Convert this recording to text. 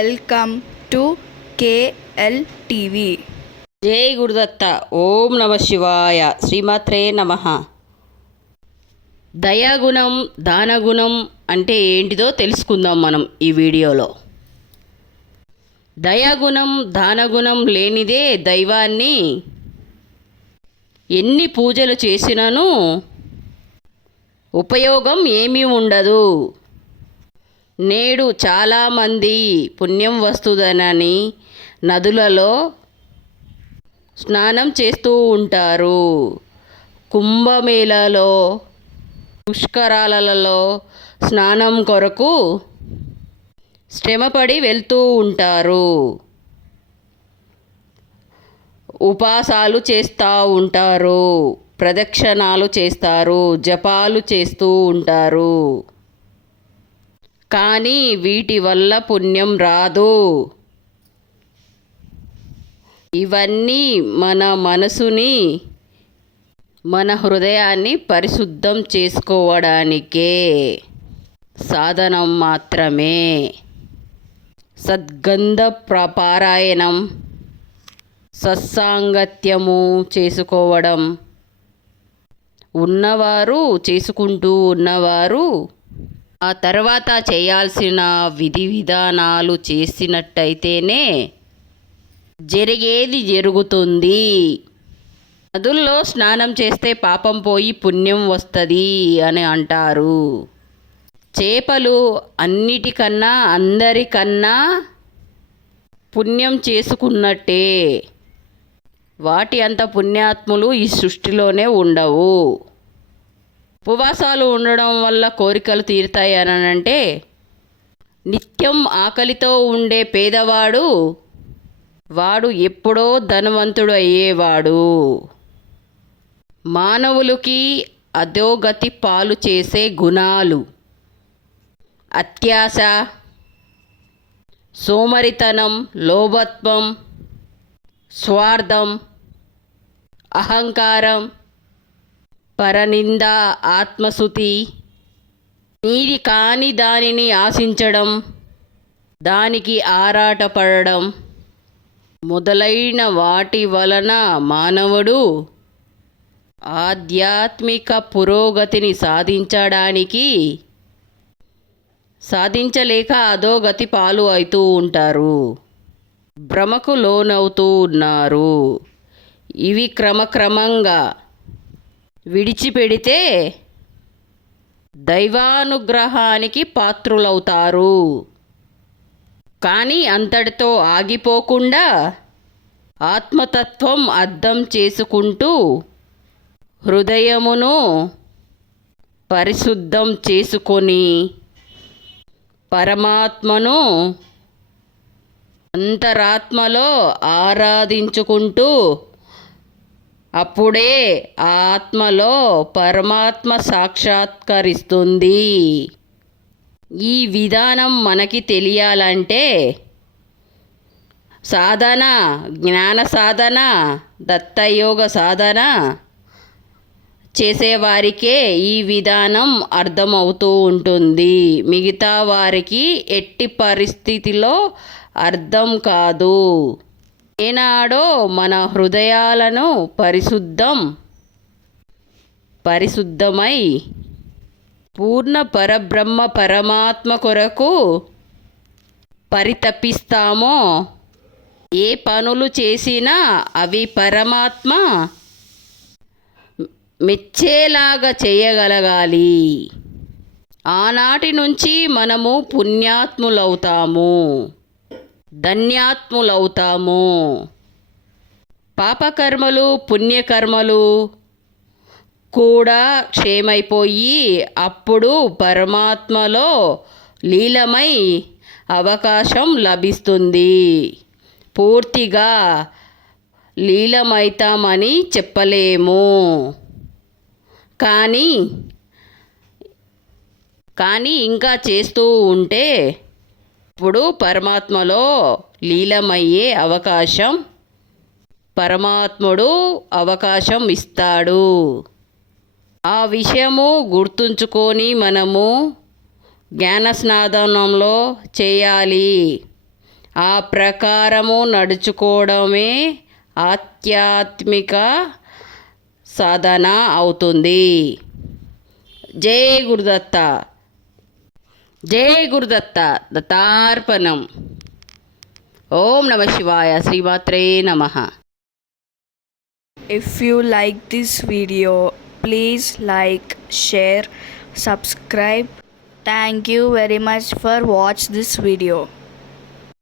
Welcome to KL TV. జై గురుదత్త. ఓం నమ శివాయ. శ్రీమాత్రే నమ. దయాగుణం దానగుణం అంటే ఏంటిదో తెలుసుకుందాం మనం ఈ వీడియోలో. దయాగుణం దానగుణం లేనిదే దైవాన్ని ఎన్ని పూజలు చేసినను ఉపయోగం ఏమీ ఉండదు. నేడు చాలామంది పుణ్యం వస్తుందనని నదులలో స్నానం చేస్తూ ఉంటారు. కుంభమేళలో పుష్కరాలలో స్నానం కొరకు శ్రమపడి వెళ్తూ ఉంటారు. ఉపాసాలు చేస్తూ ఉంటారు. ప్రదక్షిణాలు చేస్తారు. జపాలు చేస్తూ ఉంటారు. కానీ వీటి వల్ల పుణ్యం రాదు. ఇవన్నీ మన మనసుని మన హృదయాన్ని పరిశుద్ధం చేసుకోవడానికే. సాధనం మాత్రమే. సద్గంధ ప్రపారాయణం సత్సాంగత్యము చేసుకోవడం. ఉన్నవారు చేసుకుంటూ ఉన్నవారు ఆ తర్వాత చేయాల్సిన విధి విధానాలు చేసినట్టయితేనే జరిగేది జరుగుతుంది. నదుల్లో స్నానం చేస్తే పాపం పోయి పుణ్యం వస్తుంది అని అంటారు. చేపలు అన్నిటికన్నా అందరికన్నా పుణ్యం చేసుకున్నట్టే. వాటి అంత పుణ్యాత్ములు ఈ సృష్టిలోనే ఉండవు. ఉపవాసాలు ఉండడం వల్ల కోరికలు తీరుతాయి అని అంటే నిత్యం ఆకలితో ఉండే పేదవాడు వాడు ఎప్పుడో ధనవంతుడు అయ్యేవాడు. మానవులకి అధోగతి పాలు చేసే గుణాలు. అత్యాశ సోమరితనం లోభత్వం స్వార్థం అహంకారం పరనింద ఆత్మశుతి నీది కాని దానిని ఆశించడం దానికి ఆరాటపడడం. మొదలైన వాటి వలన మానవుడు ఆధ్యాత్మిక పురోగతిని సాధించడానికి సాధించలేక అధోగతి పాలు అవుతూ ఉంటారు. భ్రమకు లోనవుతూ ఉన్నారు. ఇవి క్రమక్రమంగా విడిచిపెడితే దైవానుగ్రహానికి పాత్రులవుతారు. కానీ అంతటితో ఆగిపోకుండా ఆత్మతత్వం అర్థం చేసుకుంటూ హృదయమును పరిశుద్ధం చేసుకొని పరమాత్మను అంతరాత్మలో ఆరాధించుకుంటూ అప్పుడే ఆత్మలో పరమాత్మ సాక్షాత్కరిస్తుంది. ఈ విధానం మనకి తెలియాలంటే సాధన జ్ఞాన సాధన దత్తయోగ సాధన చేసేవారికే ఈ విధానం అర్థమవుతూ ఉంటుంది. మిగతా వారికి ఎట్టి పరిస్థితిలో అర్థం కాదు. ఏనాడో మన హృదయాలను పరిశుద్ధం పరిశుద్ధమై పూర్ణ పరబ్రహ్మ పరమాత్మ కొరకు పరితపిస్తామో ఏ పనులు చేసినా అవి పరమాత్మ మెచ్చేలాగా చేయగలగాలి. ఆనాటి నుంచి మనము పుణ్యాత్ములవుతాము. ధన్యాత్ములవుతాము. పాపకర్మలు పుణ్యకర్మలు కూడా క్షేమైపోయి అప్పుడు పరమాత్మలో లీలమై అవకాశం లభిస్తుంది. పూర్తిగా లీలమైతామని చెప్పలేము. కానీ కానీ ఇంకా చేస్తూ ఉంటే అప్పుడు పరమాత్మలో లీలమయ్యే అవకాశం పరమాత్ముడు అవకాశం ఇస్తాడు. ఆ విషయము గుర్తుంచుకొని మనము జ్ఞాన స్నాదనంలో చేయాలి. ఆ ప్రకారము నడుచుకోవడమే ఆధ్యాత్మిక సాధన అవుతుంది. జై గురుదత్త. జయ గురుదత్త దత్తార్పణం ఓం నమ శివాయ శ్రీమాత్రే నమ if you like this video please like share subscribe thank you very much for watch this video